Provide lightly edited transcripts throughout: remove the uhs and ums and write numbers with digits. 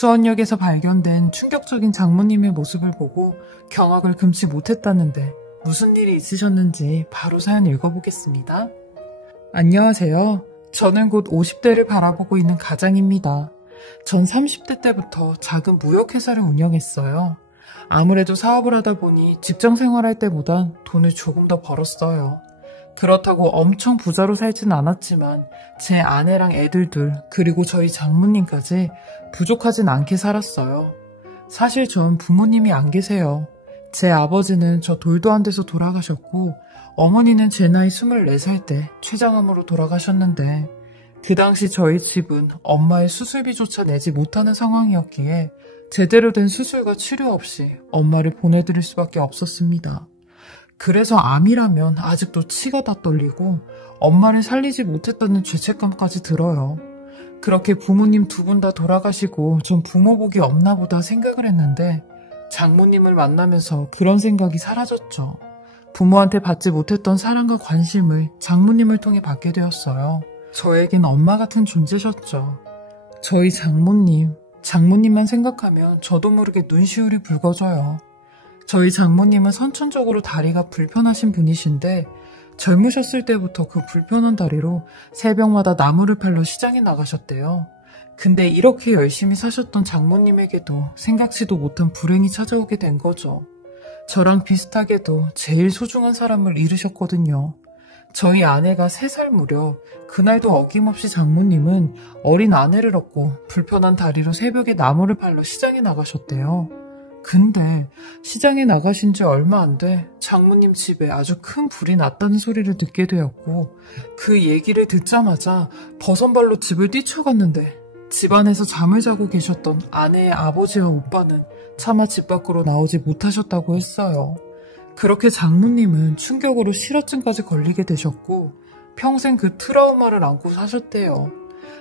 수원역에서 발견된 충격적인 장모님의 모습을 보고 경악을 금치 못했다는데 무슨 일이 있으셨는지 바로 사연 읽어보겠습니다. 안녕하세요. 저는 곧 50대를 바라보고 있는 가장입니다. 전 30대 때부터 작은 무역회사를 운영했어요. 아무래도 사업을 하다 보니 직장 생활할 때보단 돈을 조금 더 벌었어요. 그렇다고 엄청 부자로 살진 않았지만 제 아내랑 애들들 그리고 저희 장모님까지 부족하진 않게 살았어요. 사실 전 부모님이 안 계세요. 제 아버지는 저 돌도 안 돼서 돌아가셨고 어머니는 제 나이 24살 때 췌장암으로 돌아가셨는데 그 당시 저희 집은 엄마의 수술비조차 내지 못하는 상황이었기에 제대로 된 수술과 치료 없이 엄마를 보내드릴 수밖에 없었습니다. 그래서 암이라면 아직도 치가 다 떨리고 엄마를 살리지 못했다는 죄책감까지 들어요. 그렇게 부모님 두 분 다 돌아가시고 전 부모 복이 없나 보다 생각을 했는데 장모님을 만나면서 그런 생각이 사라졌죠. 부모한테 받지 못했던 사랑과 관심을 장모님을 통해 받게 되었어요. 저에겐 엄마 같은 존재셨죠. 저희 장모님만 생각하면 저도 모르게 눈시울이 붉어져요. 저희 장모님은 선천적으로 다리가 불편하신 분이신데 젊으셨을 때부터 그 불편한 다리로 새벽마다 나무를 팔러 시장에 나가셨대요. 근데 이렇게 열심히 사셨던 장모님에게도 생각지도 못한 불행이 찾아오게 된 거죠. 저랑 비슷하게도 제일 소중한 사람을 잃으셨거든요. 저희 아내가 3살 무렵 그날도 어김없이 장모님은 어린 아내를 얻고 불편한 다리로 새벽에 나무를 팔러 시장에 나가셨대요. 근데 시장에 나가신 지 얼마 안 돼 장모님 집에 아주 큰 불이 났다는 소리를 듣게 되었고 그 얘기를 듣자마자 버선발로 집을 뛰쳐갔는데 집안에서 잠을 자고 계셨던 아내의 아버지와 오빠는 차마 집 밖으로 나오지 못하셨다고 했어요. 그렇게 장모님은 충격으로 실어증까지 걸리게 되셨고 평생 그 트라우마를 안고 사셨대요.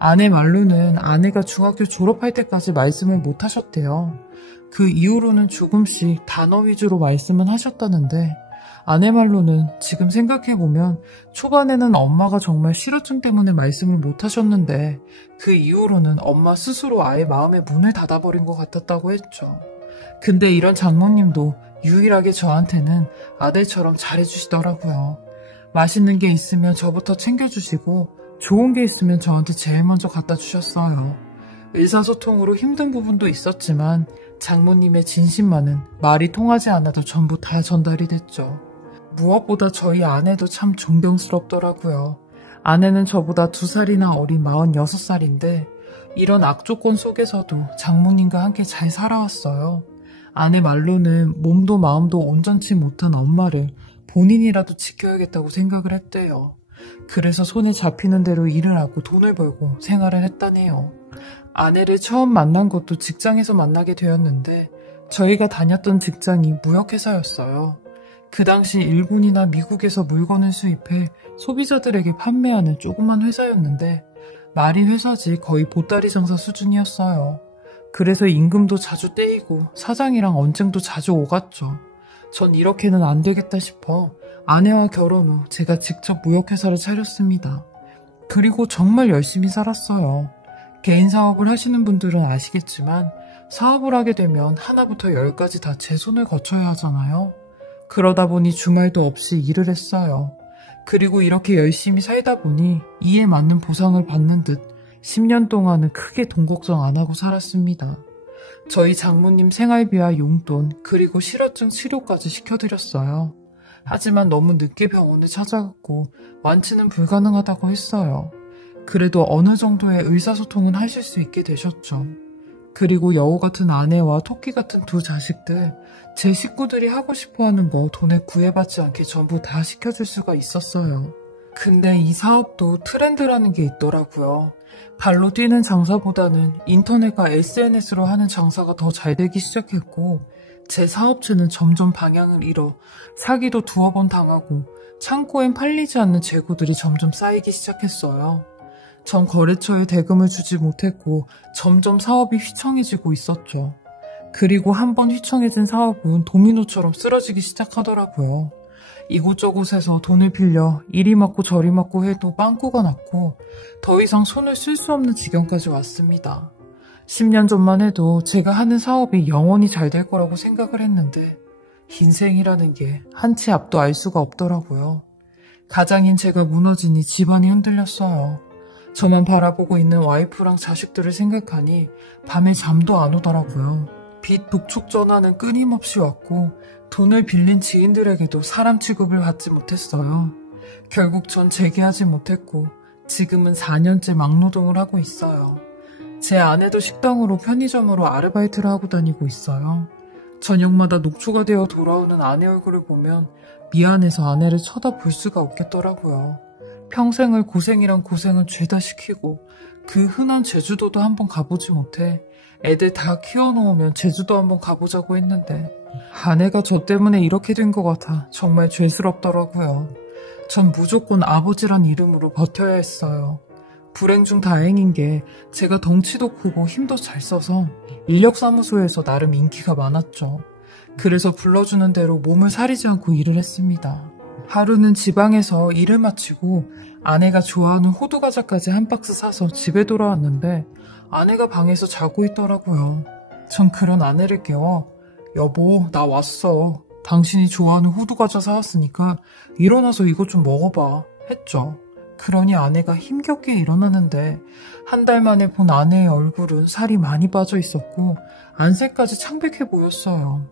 아내 말로는 아내가 중학교 졸업할 때까지 말씀을 못 하셨대요. 그 이후로는 조금씩 단어 위주로 말씀은 하셨다는데 아내 말로는 지금 생각해보면 초반에는 엄마가 정말 실어증 때문에 말씀을 못 하셨는데 그 이후로는 엄마 스스로 아예 마음의 문을 닫아버린 것 같았다고 했죠. 근데 이런 장모님도 유일하게 저한테는 아들처럼 잘해주시더라고요. 맛있는 게 있으면 저부터 챙겨주시고 좋은 게 있으면 저한테 제일 먼저 갖다 주셨어요. 의사소통으로 힘든 부분도 있었지만 장모님의 진심만은 말이 통하지 않아도 전부 다 전달이 됐죠. 무엇보다 저희 아내도 참 존경스럽더라고요. 아내는 저보다 2살이나 어린 46살인데 이런 악조건 속에서도 장모님과 함께 잘 살아왔어요. 아내 말로는 몸도 마음도 온전치 못한 엄마를 본인이라도 지켜야겠다고 생각을 했대요. 그래서 손에 잡히는 대로 일을 하고 돈을 벌고 생활을 했다네요. 아내를 처음 만난 것도 직장에서 만나게 되었는데 저희가 다녔던 직장이 무역회사였어요. 그 당시 일본이나 미국에서 물건을 수입해 소비자들에게 판매하는 조그만 회사였는데 말이 회사지 거의 보따리 장사 수준이었어요. 그래서 임금도 자주 떼이고 사장이랑 언쟁도 자주 오갔죠. 전 이렇게는 안 되겠다 싶어 아내와 결혼 후 제가 직접 무역회사를 차렸습니다. 그리고 정말 열심히 살았어요. 개인 사업을 하시는 분들은 아시겠지만 사업을 하게 되면 하나부터 10까지 다 제 손을 거쳐야 하잖아요. 그러다 보니 주말도 없이 일을 했어요. 그리고 이렇게 열심히 살다 보니 이에 맞는 보상을 받는 듯 10년 동안은 크게 돈 걱정 안 하고 살았습니다. 저희 장모님 생활비와 용돈 그리고 실어증 치료까지 시켜드렸어요. 하지만 너무 늦게 병원을 찾아갔고 완치는 불가능하다고 했어요. 그래도 어느 정도의 의사소통은 하실 수 있게 되셨죠. 그리고 여우 같은 아내와 토끼 같은 2 자식들, 제 식구들이 하고 싶어하는 거 돈에 구애받지 않게 전부 다 시켜줄 수가 있었어요. 근데 이 사업도 트렌드라는 게 있더라고요. 발로 뛰는 장사보다는 인터넷과 SNS로 하는 장사가 더 잘 되기 시작했고 제 사업체는 점점 방향을 잃어 사기도 2번 당하고 창고엔 팔리지 않는 재고들이 점점 쌓이기 시작했어요. 전 거래처에 대금을 주지 못했고 점점 사업이 휘청해지고 있었죠. 그리고 한번 휘청해진 사업은 도미노처럼 쓰러지기 시작하더라고요. 이곳저곳에서 돈을 빌려 이리 맞고 저리 맞고 해도 빵꾸가 났고 더 이상 손을 쓸 수 없는 지경까지 왔습니다. 10년 전만 해도 제가 하는 사업이 영원히 잘 될 거라고 생각을 했는데 인생이라는 게 한치 앞도 알 수가 없더라고요. 가장인 제가 무너지니 집안이 흔들렸어요. 저만 바라보고 있는 와이프랑 자식들을 생각하니 밤에 잠도 안 오더라고요. 빚 독촉 전화는 끊임없이 왔고 돈을 빌린 지인들에게도 사람 취급을 받지 못했어요. 결국 전 재개하지 못했고 지금은 4년째 막노동을 하고 있어요. 제 아내도 식당으로 편의점으로 아르바이트를 하고 다니고 있어요. 저녁마다 녹초가 되어 돌아오는 아내 얼굴을 보면 미안해서 아내를 쳐다볼 수가 없겠더라고요. 평생을 고생이란 고생을 죄다 시키고 그 흔한 제주도도 한번 가보지 못해 애들 다 키워놓으면 제주도 한번 가보자고 했는데 아내가 저 때문에 이렇게 된 것 같아 정말 죄스럽더라고요. 전 무조건 아버지란 이름으로 버텨야 했어요. 불행 중 다행인 게 제가 덩치도 크고 힘도 잘 써서 인력사무소에서 나름 인기가 많았죠. 그래서 불러주는 대로 몸을 사리지 않고 일을 했습니다. 하루는 지방에서 일을 마치고 아내가 좋아하는 호두과자까지 한 박스 사서 집에 돌아왔는데 아내가 방에서 자고 있더라고요. 전 그런 아내를 깨워 여보 나 왔어. 당신이 좋아하는 호두과자 사왔으니까 일어나서 이것 좀 먹어봐 했죠. 그러니 아내가 힘겹게 일어나는데 한 달 만에 본 아내의 얼굴은 살이 많이 빠져 있었고 안색까지 창백해 보였어요.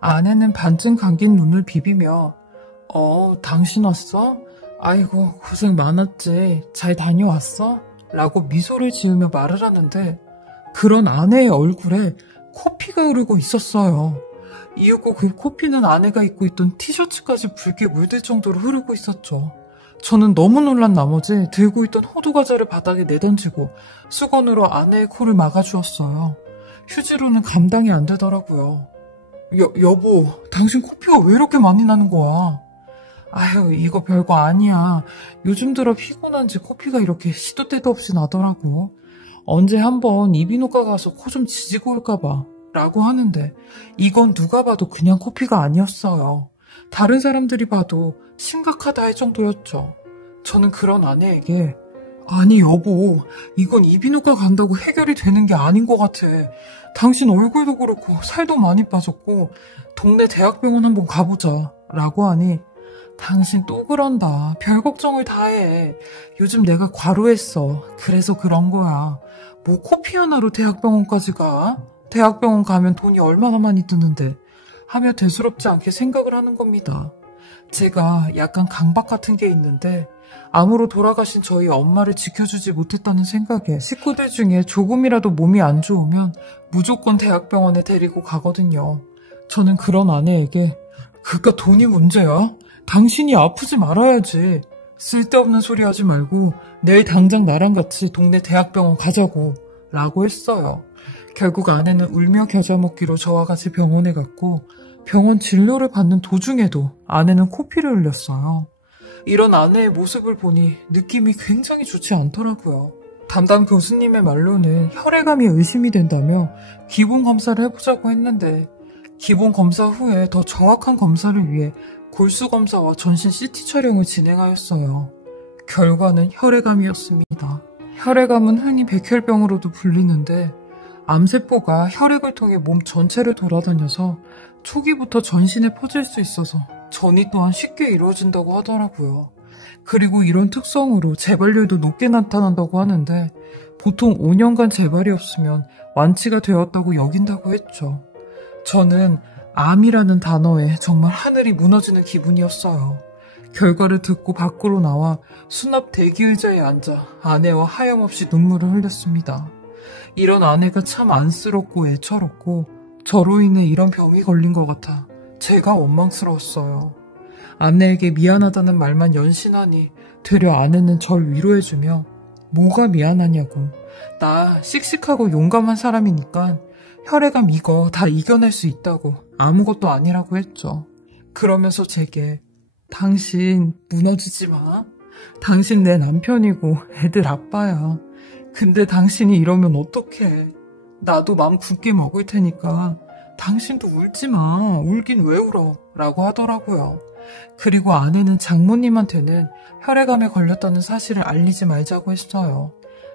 아내는 반쯤 감긴 눈을 비비며 당신 왔어? 아이고 고생 많았지. 잘 다녀왔어? 라고 미소를 지으며 말을 하는데 그런 아내의 얼굴에 코피가 흐르고 있었어요. 이윽고 그 코피는 아내가 입고 있던 티셔츠까지 붉게 물들 정도로 흐르고 있었죠. 저는 너무 놀란 나머지 들고 있던 호두과자를 바닥에 내던지고 수건으로 아내의 코를 막아주었어요. 휴지로는 감당이 안 되더라고요. 여보, 당신 코피가 왜 이렇게 많이 나는 거야? 아유, 이거 별거 아니야. 요즘 들어 피곤한지 코피가 이렇게 시도 때도 없이 나더라고. 언제 한번 이비인후과 가서 코 좀 지지고 올까봐 라고 하는데 이건 누가 봐도 그냥 코피가 아니었어요. 다른 사람들이 봐도 심각하다 할 정도였죠. 저는 그런 아내에게 아니 여보, 이건 이비인후과 간다고 해결이 되는 게 아닌 것 같아. 당신 얼굴도 그렇고 살도 많이 빠졌고 동네 대학병원 한번 가보자 라고 하니 당신 또 그런다. 별 걱정을 다 해. 요즘 내가 과로했어. 그래서 그런 거야. 뭐 코피 하나로 대학병원까지 가? 대학병원 가면 돈이 얼마나 많이 드는데 하며 대수롭지 않게 생각을 하는 겁니다. 제가 약간 강박 같은 게 있는데 암으로 돌아가신 저희 엄마를 지켜주지 못했다는 생각에 식구들 중에 조금이라도 몸이 안 좋으면 무조건 대학병원에 데리고 가거든요. 저는 그런 아내에게 그깟 돈이 문제야? 당신이 아프지 말아야지. 쓸데없는 소리 하지 말고 내일 당장 나랑 같이 동네 대학병원 가자고 라고 했어요. 결국 아내는 울며 겨자 먹기로 저와 같이 병원에 갔고 병원 진료를 받는 도중에도 아내는 코피를 흘렸어요. 이런 아내의 모습을 보니 느낌이 굉장히 좋지 않더라고요. 담당 교수님의 말로는 혈액암이 의심이 된다며 기본 검사를 해보자고 했는데 기본 검사 후에 더 정확한 검사를 위해 골수 검사와 전신 CT 촬영을 진행하였어요. 결과는 혈액암이었습니다. 혈액암은 흔히 백혈병으로도 불리는데 암세포가 혈액을 통해 몸 전체를 돌아다녀서 초기부터 전신에 퍼질 수 있어서 전이 또한 쉽게 이루어진다고 하더라고요. 그리고 이런 특성으로 재발률도 높게 나타난다고 하는데 보통 5년간 재발이 없으면 완치가 되었다고 여긴다고 했죠. 저는 암이라는 단어에 정말 하늘이 무너지는 기분이었어요. 결과를 듣고 밖으로 나와 수납 대기 의자에 앉아 아내와 하염없이 눈물을 흘렸습니다. 이런 아내가 참 안쓰럽고 애처롭고 저로 인해 이런 병이 걸린 것 같아 제가 원망스러웠어요. 아내에게 미안하다는 말만 연신하니 되려 아내는 절 위로해주며 뭐가 미안하냐고. 나 씩씩하고 용감한 사람이니까 혈액암 이거 다 이겨낼 수 있다고 아무것도 아니라고 했죠. 그러면서 제게 당신 무너지지 마. 당신 내 남편이고 애들 아빠야. 근데 당신이 이러면 어떡해. 나도 마음 굳게 먹을 테니까 당신도 울지 마. 울긴 왜 울어. 라고 하더라고요. 그리고 아내는 장모님한테는 혈액암에 걸렸다는 사실을 알리지 말자고 했어요.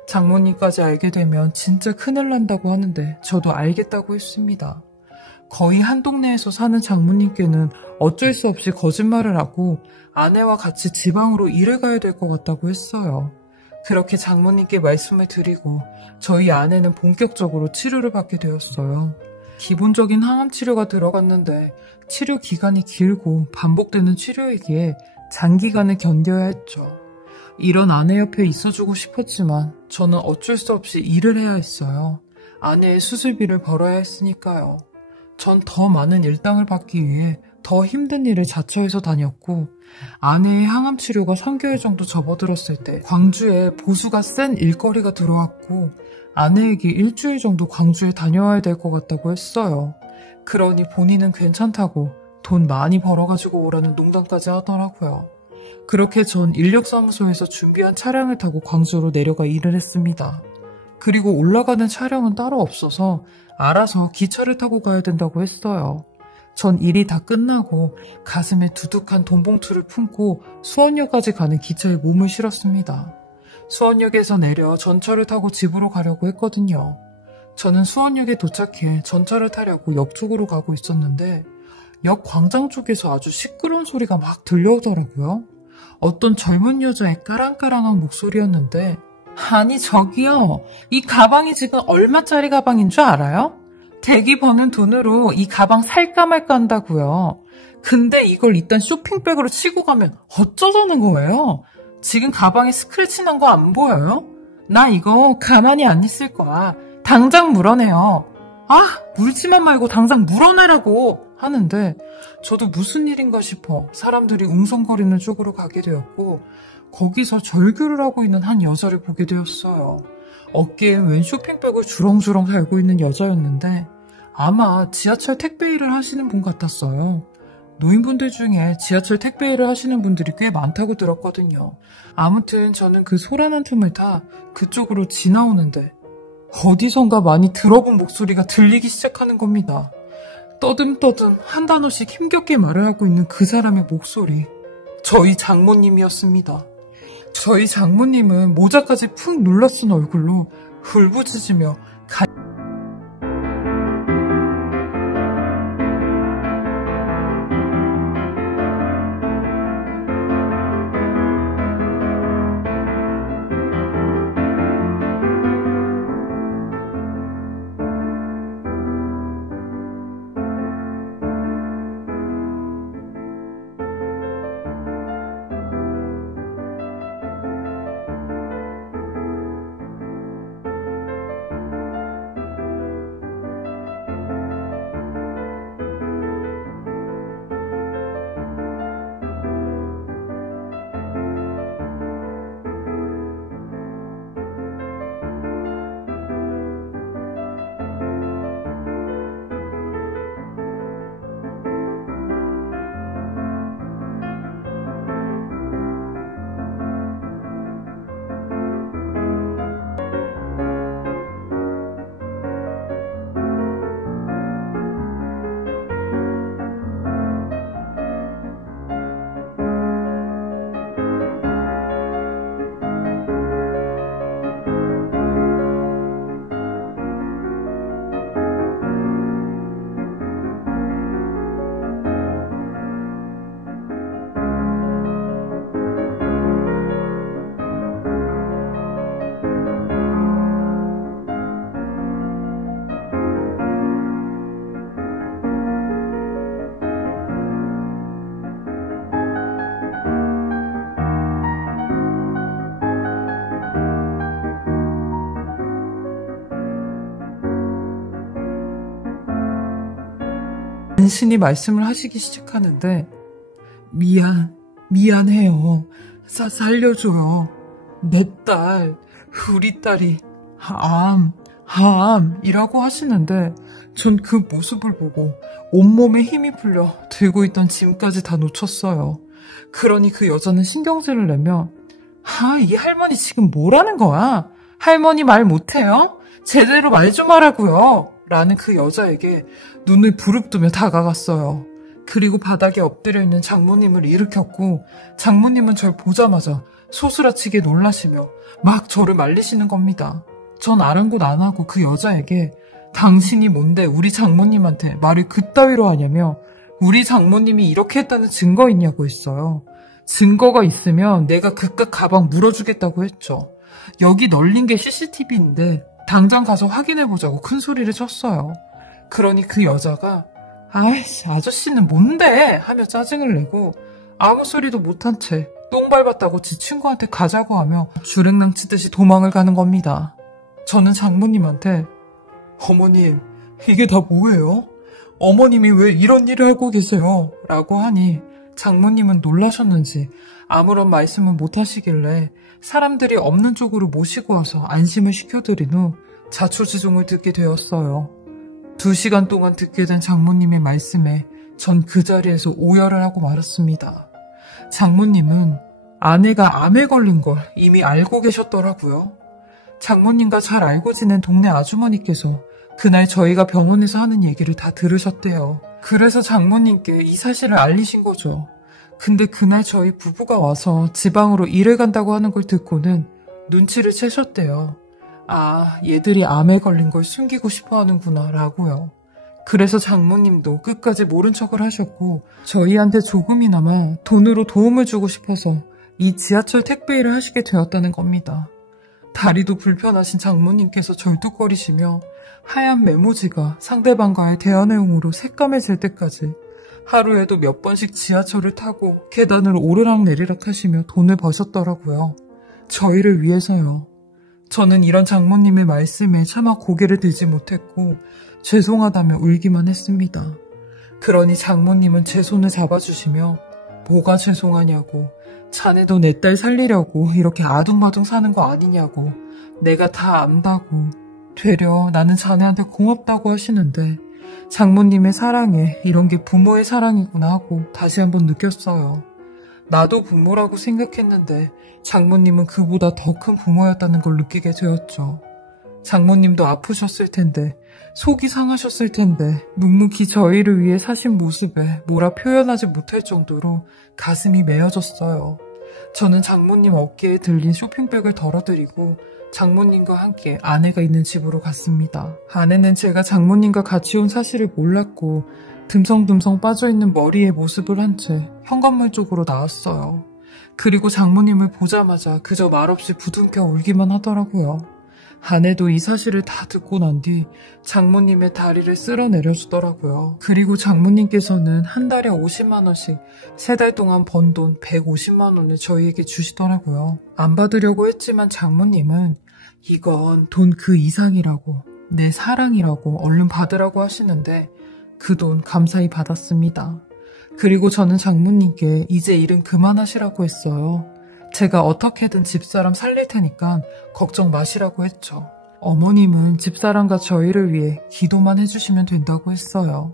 장모님까지 알게 되면 진짜 큰일 난다고 하는데 저도 알겠다고 했습니다. 거의 한 동네에서 사는 장모님께는 어쩔 수 없이 거짓말을 하고 아내와 같이 지방으로 일을 가야 될 것 같다고 했어요. 그렇게 장모님께 말씀을 드리고 저희 아내는 본격적으로 치료를 받게 되었어요. 기본적인 항암 치료가 들어갔는데 치료 기간이 길고 반복되는 치료이기에 장기간을 견뎌야 했죠. 이런 아내 옆에 있어주고 싶었지만 저는 어쩔 수 없이 일을 해야 했어요. 아내의 수술비를 벌어야 했으니까요. 전 더 많은 일당을 받기 위해 더 힘든 일을 자처해서 다녔고 아내의 항암 치료가 3개월 정도 접어들었을 때 광주에 보수가 센 일거리가 들어왔고 아내에게 일주일 정도 광주에 다녀와야 될 것 같다고 했어요. 그러니 본인은 괜찮다고 돈 많이 벌어가지고 오라는 농담까지 하더라고요. 그렇게 전 인력사무소에서 준비한 차량을 타고 광주로 내려가 일을 했습니다. 그리고 올라가는 차량은 따로 없어서 알아서 기차를 타고 가야 된다고 했어요. 전 일이 다 끝나고 가슴에 두둑한 돈봉투를 품고 수원역까지 가는 기차에 몸을 실었습니다. 수원역에서 내려 전철을 타고 집으로 가려고 했거든요. 저는 수원역에 도착해 전철을 타려고 역 쪽으로 가고 있었는데 역 광장 쪽에서 아주 시끄러운 소리가 막 들려오더라고요. 어떤 젊은 여자의 까랑까랑한 목소리였는데 아니 저기요, 이 가방이 지금 얼마짜리 가방인 줄 알아요? 대기 버는 돈으로 이 가방 살까 말까 한다고요. 근데 이걸 일단 쇼핑백으로 치고 가면 어쩌자는 거예요? 지금 가방에 스크래치 난 거 안 보여요? 나 이거 가만히 안 있을 거야. 당장 물어내요. 아, 물지만 말고 당장 물어내라고 하는데 저도 무슨 일인가 싶어 사람들이 웅성거리는 쪽으로 가게 되었고 거기서 절규를 하고 있는 한 여자를 보게 되었어요. 어깨에 웬 쇼핑백을 주렁주렁 달고 있는 여자였는데 아마 지하철 택배 일을 하시는 분 같았어요. 노인분들 중에 지하철 택배 일을 하시는 분들이 꽤 많다고 들었거든요. 아무튼 저는 그 소란한 틈을 타 그쪽으로 지나오는데 어디선가 많이 들어본 목소리가 들리기 시작하는 겁니다. 떠듬떠듬 한 단어씩 힘겹게 말을 하고 있는 그 사람의 목소리. 저희 장모님이었습니다. 저희 장모님은 모자까지 푹 눌러쓴 얼굴로 울부짖으며 간신히 말씀을 하시기 시작하는데 미안해요. 살려줘요. 내 딸, 우리 딸이 암이라고 하시는데 전 그 모습을 보고 온몸에 힘이 풀려 들고 있던 짐까지 다 놓쳤어요. 그러니 그 여자는 신경질을 내며 이 할머니 지금 뭐라는 거야? 할머니 말 못해요? 제대로 말 좀 하라고요. 라는 그 여자에게 눈을 부릅뜨며 다가갔어요. 그리고 바닥에 엎드려 있는 장모님을 일으켰고 장모님은 절 보자마자 소스라치게 놀라시며 막 저를 말리시는 겁니다. 전 아랑곳 안 하고 그 여자에게 당신이 뭔데 우리 장모님한테 말을 그따위로 하냐며 우리 장모님이 이렇게 했다는 증거 있냐고 했어요. 증거가 있으면 내가 그깟 가방 물어주겠다고 했죠. 여기 널린 게 CCTV인데 당장 가서 확인해보자고 큰 소리를 쳤어요. 그러니 그 여자가 아이씨 아저씨는 뭔데 하며 짜증을 내고 아무 소리도 못한 채 똥 밟았다고 지 친구한테 가자고 하며 주랭랑 치듯이 도망을 가는 겁니다. 저는 장모님한테 어머님 이게 다 뭐예요? 어머님이 왜 이런 일을 하고 계세요? 라고 하니 장모님은 놀라셨는지 아무런 말씀은 못하시길래 사람들이 없는 쪽으로 모시고 와서 안심을 시켜드린 후 자초지종을 듣게 되었어요. 2시간 동안 듣게 된 장모님의 말씀에 전 그 자리에서 오열을 하고 말았습니다. 장모님은 아내가 암에 걸린 걸 이미 알고 계셨더라고요. 장모님과 잘 알고 지낸 동네 아주머니께서 그날 저희가 병원에서 하는 얘기를 다 들으셨대요. 그래서 장모님께 이 사실을 알리신 거죠. 근데 그날 저희 부부가 와서 지방으로 일을 간다고 하는 걸 듣고는 눈치를 채셨대요. 아, 얘들이 암에 걸린 걸 숨기고 싶어 하는구나 라고요. 그래서 장모님도 끝까지 모른 척을 하셨고 저희한테 조금이나마 돈으로 도움을 주고 싶어서 이 지하철 택배 일을 하시게 되었다는 겁니다. 다리도 불편하신 장모님께서 절뚝거리시며 하얀 메모지가 상대방과의 대화 내용으로 색감해질 때까지 하루에도 몇 번씩 지하철을 타고 계단을 오르락 내리락 하시며 돈을 버셨더라고요. 저희를 위해서요. 저는 이런 장모님의 말씀에 차마 고개를 들지 못했고 죄송하다며 울기만 했습니다. 그러니 장모님은 제 손을 잡아주시며 뭐가 죄송하냐고 자네도 내 딸 살리려고 이렇게 아둥바둥 사는 거 아니냐고 내가 다 안다고 되려 나는 자네한테 고맙다고 하시는데 장모님의 사랑에 이런 게 부모의 사랑이구나 하고 다시 한번 느꼈어요. 나도 부모라고 생각했는데 장모님은 그보다 더 큰 부모였다는 걸 느끼게 되었죠. 장모님도 아프셨을 텐데 속이 상하셨을 텐데 묵묵히 저희를 위해 사신 모습에 뭐라 표현하지 못할 정도로 가슴이 메어졌어요. 저는 장모님 어깨에 들린 쇼핑백을 덜어드리고 장모님과 함께 아내가 있는 집으로 갔습니다. 아내는 제가 장모님과 같이 온 사실을 몰랐고 듬성듬성 빠져있는 머리의 모습을 한 채 현관문 쪽으로 나왔어요. 그리고 장모님을 보자마자 그저 말없이 부둥켜 울기만 하더라고요. 아내도 이 사실을 다 듣고 난 뒤 장모님의 다리를 쓸어내려주더라고요. 그리고 장모님께서는 한 달에 50만 원씩 3달 동안 번 돈 150만 원을 저희에게 주시더라고요. 안 받으려고 했지만 장모님은 이건 돈 그 이상이라고 내 사랑이라고 얼른 받으라고 하시는데 그 돈 감사히 받았습니다. 그리고 저는 장모님께 이제 일은 그만하시라고 했어요. 제가 어떻게든 집사람 살릴 테니까 걱정 마시라고 했죠. 어머님은 집사람과 저희를 위해 기도만 해주시면 된다고 했어요.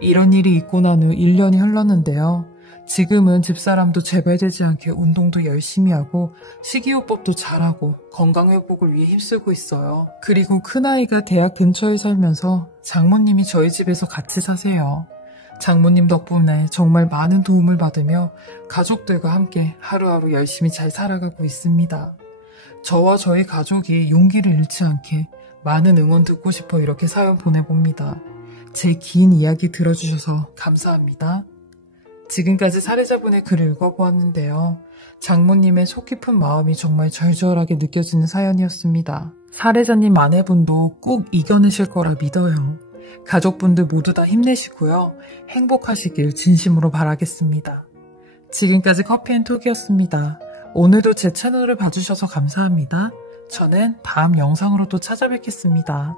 이런 일이 있고 난 후 1년이 흘렀는데요. 지금은 집사람도 재발되지 않게 운동도 열심히 하고 식이요법도 잘하고 건강회복을 위해 힘쓰고 있어요. 그리고 큰아이가 대학 근처에 살면서 장모님이 저희 집에서 같이 사세요. 장모님 덕분에 정말 많은 도움을 받으며 가족들과 함께 하루하루 열심히 잘 살아가고 있습니다. 저와 저희 가족이 용기를 잃지 않게 많은 응원 듣고 싶어 이렇게 사연 보내봅니다. 제 긴 이야기 들어주셔서 감사합니다. 지금까지 사례자분의 글을 읽어보았는데요. 장모님의 속 깊은 마음이 정말 절절하게 느껴지는 사연이었습니다. 사례자님 아내분도 꼭 이겨내실 거라 믿어요. 가족분들 모두 다 힘내시고요. 행복하시길 진심으로 바라겠습니다. 지금까지 커피앤톡이었습니다. 오늘도 제 채널을 봐주셔서 감사합니다. 저는 다음 영상으로 또 찾아뵙겠습니다.